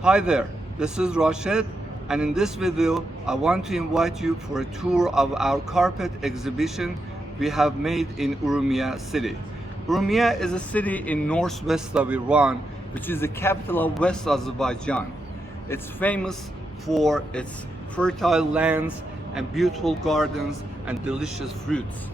Hi there, this is Rashid, and in this video I want to invite you for a tour of our carpet exhibition we have made in Urmia city. Urmia is a city in northwest of Iran, which is the capital of West Azerbaijan. It's famous for its fertile lands and beautiful gardens and delicious fruits.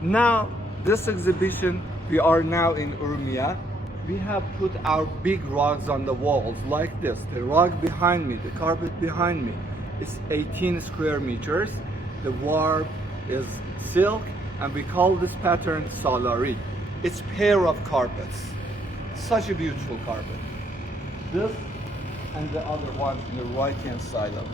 Now, this exhibition, we are now in Urmia. We have put our big rugs on the walls like this. The rug behind me, the carpet behind me is 18 square meters. The warp is silk, and we call this pattern salari. It's pair of carpets. Such a beautiful carpet. This and the other one on the right hand side of it.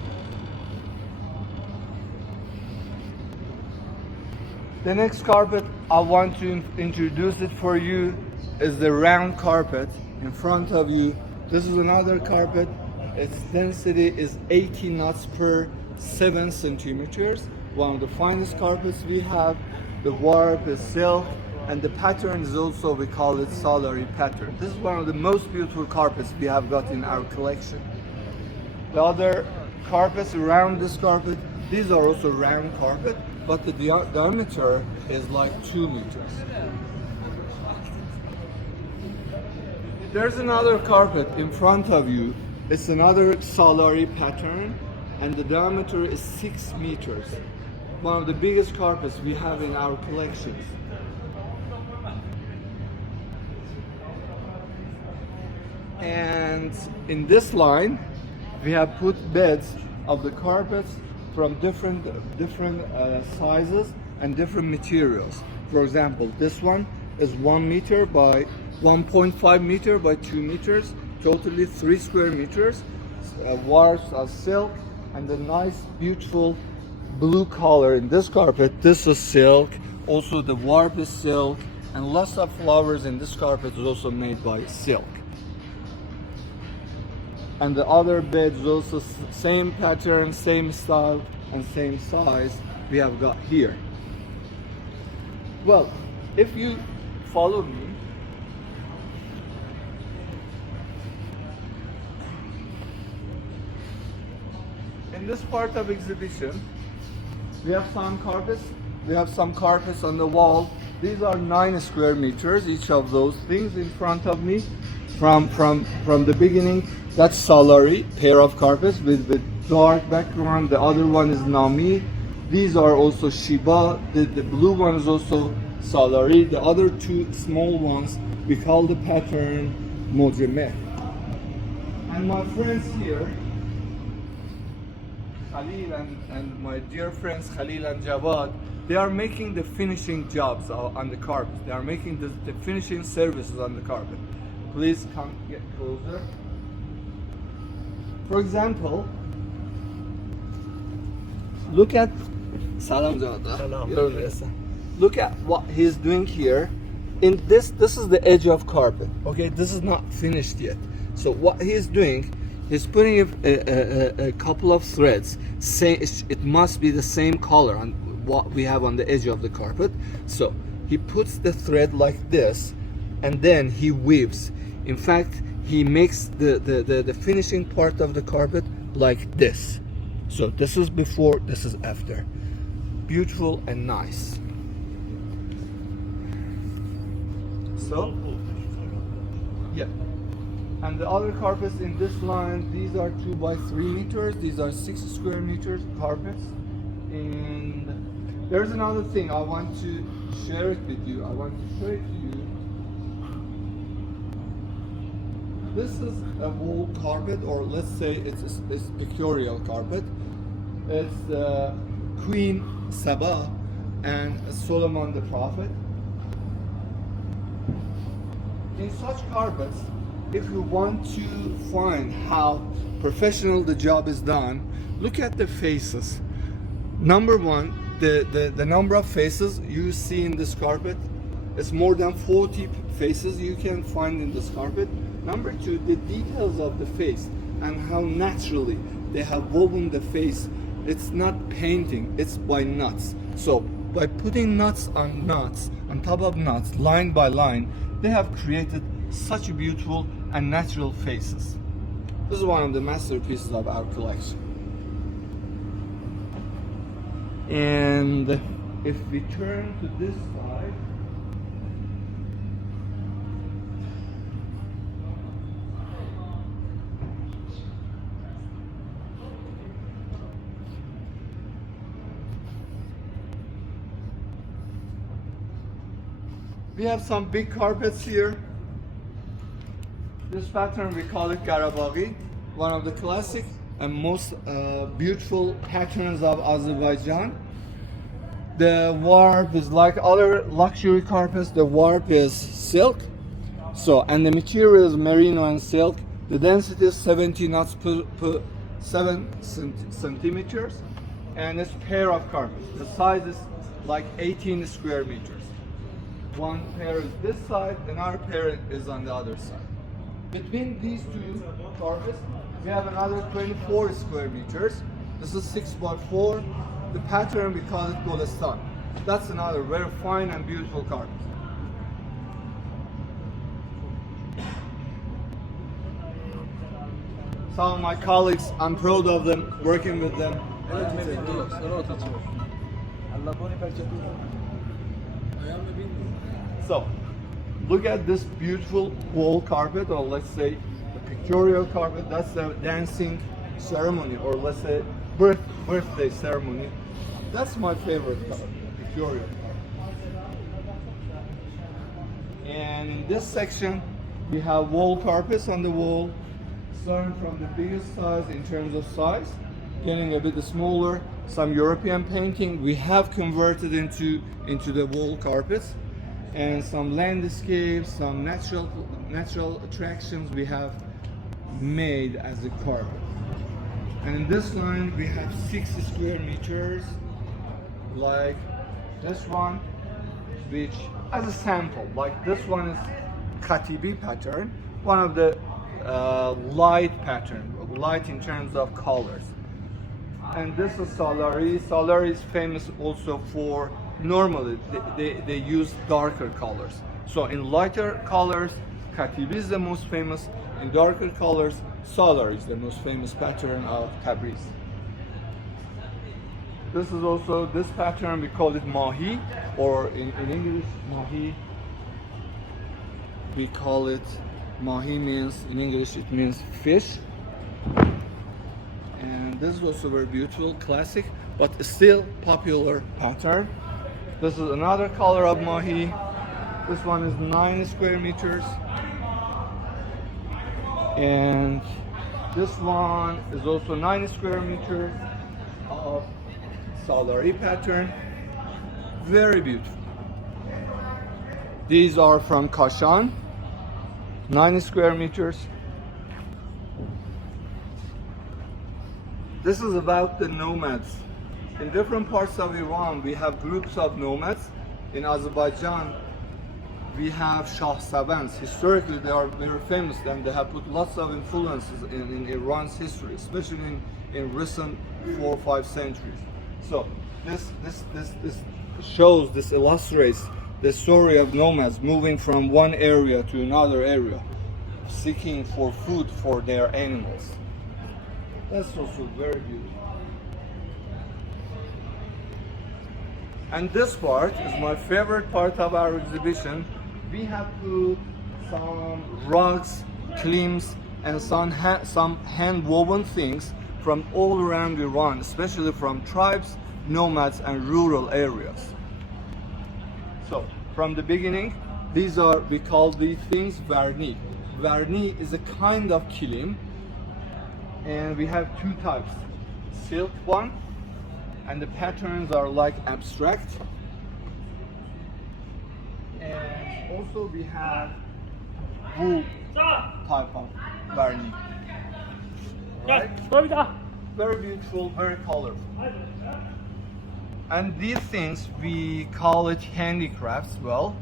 The next carpet I want to introduce it for you is the round carpet in front of you. This is another carpet. Its density is 80 knots per 7 centimeters. One of the finest carpets we have. The warp is silk, and the pattern is also, we call it salary pattern. This is one of the most beautiful carpets we have got in our collection. The other carpets around this carpet, these are also round carpet, but the diameter is like 2 meters. There's another carpet in front of you. It's another salari pattern, and the diameter is 6 meters. One of the biggest carpets we have in our collections. And in this line, we have put beds of the carpets from different sizes and different materials. For example, this one is 1 meter by 1.5 meter by 2 meters, totally 3 square meters. Warps are silk, and the nice, beautiful blue color in this carpet. This is silk. Also, the warp is silk, and lots of flowers in this carpet is also made by silk. And the other beds also same pattern, same style, and same size we have got here. Well, if you follow me, in this part of exhibition, we have some carpets. We have some carpets on the wall. These are 9 square meters, each of those things in front of me. From the beginning, that's salari, pair of carpets with dark background. The other one is nami. These are also shiba. The blue one is also salari. The other two small ones, we call the pattern mojeme. And my friends here, Khalil and my dear friends Khalil and Jawad, they are making the finishing jobs on the carpet. They are making the finishing services on the carpet. Please come get closer. For example, look at Salam Jawad. Look at what he's doing here. In this is the edge of carpet. Okay, this is not finished yet. So what he's doing, he's putting a couple of threads. It must be the same color on what we have on the edge of the carpet. So he puts the thread like this, and then he weaves. In fact, he makes the finishing part of the carpet like this. So this is before, this is after. Beautiful and nice. So, yeah. And the other carpets in this line, these are 2 by 3 meters. These are 6 square meters carpets. And there's another thing I want to share it with you. I want to show it to you. This is a wall carpet, or let's say it's pictorial carpet. It's Queen Saba and Solomon the Prophet. In such carpets, if you want to find how professional the job is done, look at the faces. Number one, the number of faces you see in this carpet is more than 40 faces you can find in this carpet. Number two, the details of the face and how naturally they have woven the face. It's not painting, it's by knots. So by putting knots on top of knots, line by line, they have created such beautiful and natural faces. This is one of the masterpieces of our collection. And if we turn to this side, we have some big carpets here. This pattern, we call it Garabaghi, one of the classic and most beautiful patterns of Azerbaijan. The warp is like other luxury carpets, the warp is silk. So, and the material is merino and silk. The density is 70 knots per 7 centimeters. And it's pair of carpets. The size is like 18 square meters. One pair is this side, another pair is on the other side. Between these two carpets, we have another 24 square meters. This is 6 by 4. The pattern, we call it Golestan. That's another very fine and beautiful carpet. Some of my colleagues, I'm proud of them, working with them. So, look at this beautiful wall carpet, or let's say the pictorial carpet. That's the dancing ceremony, or let's say birthday ceremony. That's my favorite carpet, pictorial carpet. And in this section, we have wall carpets on the wall, starting from the biggest size in terms of size, getting a bit smaller. Some European painting we have converted into the wall carpets, and some landscapes, some natural attractions we have made as a carpet. And in this line we have 6 square meters, like this one, which as a sample, like this one is Khatibi pattern, one of the light pattern, light in terms of colors. And this is Salari. Salari is famous also for, normally they use darker colors. So in lighter colors, Khatibi is the most famous. In darker colors, Salari is the most famous pattern of Tabriz. This is also, this pattern, we call it Mahi, or in English, Mahi. We call it, Mahi means, in English it means fish. And this is also very beautiful, classic, but still popular pattern. This is another color of Mahi. This one is 9 square meters. And this one is also 9 square meters of Salari pattern. Very beautiful. These are from Kashan, 9 square meters. This is about the nomads. In different parts of Iran, we have groups of nomads. In Azerbaijan, we have Shah Sabans. Historically, they are very famous and they have put lots of influences in Iran's history, especially in recent 4 or 5 centuries. So this shows, this illustrates the story of nomads moving from one area to another area, seeking for food for their animals. That's also very beautiful. And this part is my favorite part of our exhibition. We have put some rugs, kilims, and some hand-woven things from all around Iran, especially from tribes, nomads, and rural areas. So, from the beginning, these are, we call these things verni. Verni is a kind of kilim, and we have 2 types, silk one, and the patterns are like abstract, and also we have wool type of verni, right? Very beautiful, very colorful. And these things, we call it handicrafts, well,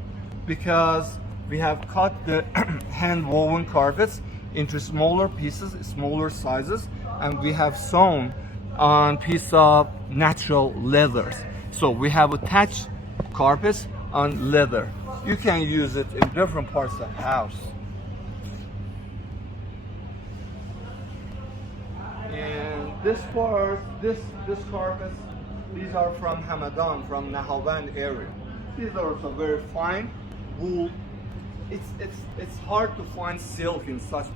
because we have cut the hand-woven carpets into smaller pieces, smaller sizes, and we have sewn on piece of natural leathers. So we have attached carpets on leather. You can use it in different parts of the house. This part, this carpets, these are from Hamadan, from Nahawan area. These are also very fine wool. It's hard to find silk in such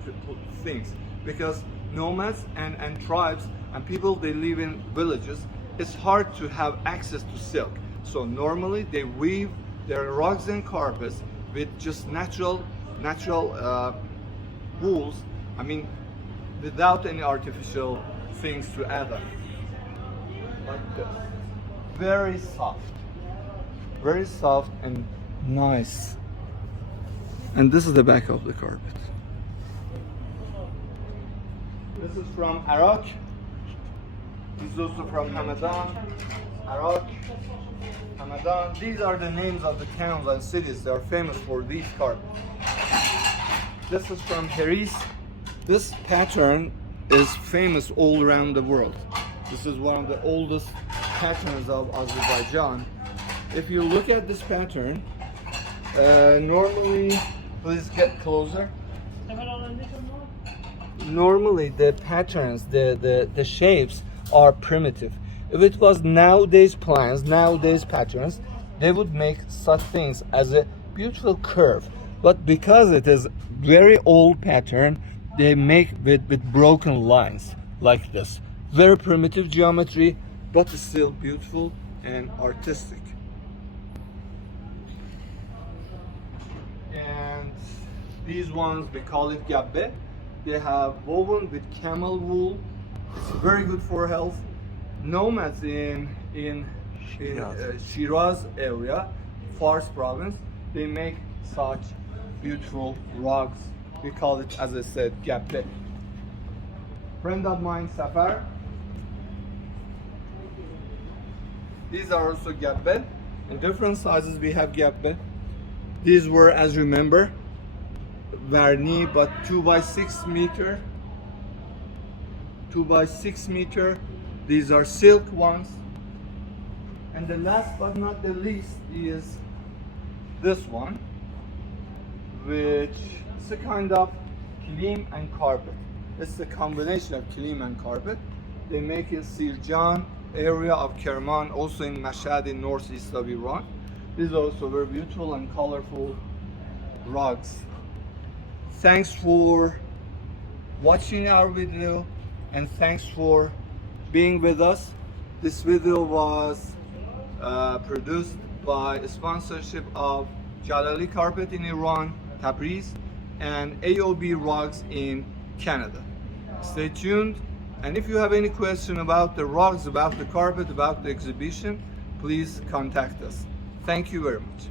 things because nomads and tribes and people they live in villages, it's hard to have access to silk. So normally they weave their rugs and carpets with just natural wools. I mean, without any artificial things to add on. Like this. Very soft and nice. And this is the back of the carpet. This is from Iraq. This is also from Hamadan, Iraq, Hamadan. These are the names of the towns and cities that are famous for these carpets. This is from Heris. This pattern is famous all around the world. This is one of the oldest patterns of Azerbaijan. If you look at this pattern, normally, please get closer. Normally the patterns, the shapes are primitive. If it was nowadays plans, nowadays patterns, they would make such things as a beautiful curve. But because it is very old pattern, they make with broken lines like this. Very primitive geometry, but still beautiful and artistic. And these ones, we call it gabbe. They have woven with camel wool. It's very good for health. Nomads in Shiraz area, Fars province, they make such beautiful rugs. We call it, as I said, gabbe. Friend of mine, Safar. These are also gabbe. In different sizes we have gabbe. These were, as you remember, verni, but 2 by 6 meter. 2 by 6 meter. These are silk ones. And the last but not the least is this one, which is a kind of kilim and carpet. It's a combination of kilim and carpet. They make in Sirjan area of Kerman, also in Mashhad in northeast of Iran. These are also very beautiful and colorful rugs. Thanks for watching our video and thanks for being with us. This video was produced by a sponsorship of Jalali Carpet in Iran, Tabriz, and A.O.B rugs in Canada. Stay tuned, and if you have any question about the rugs, about the carpet, about the exhibition, please contact us. Thank you very much.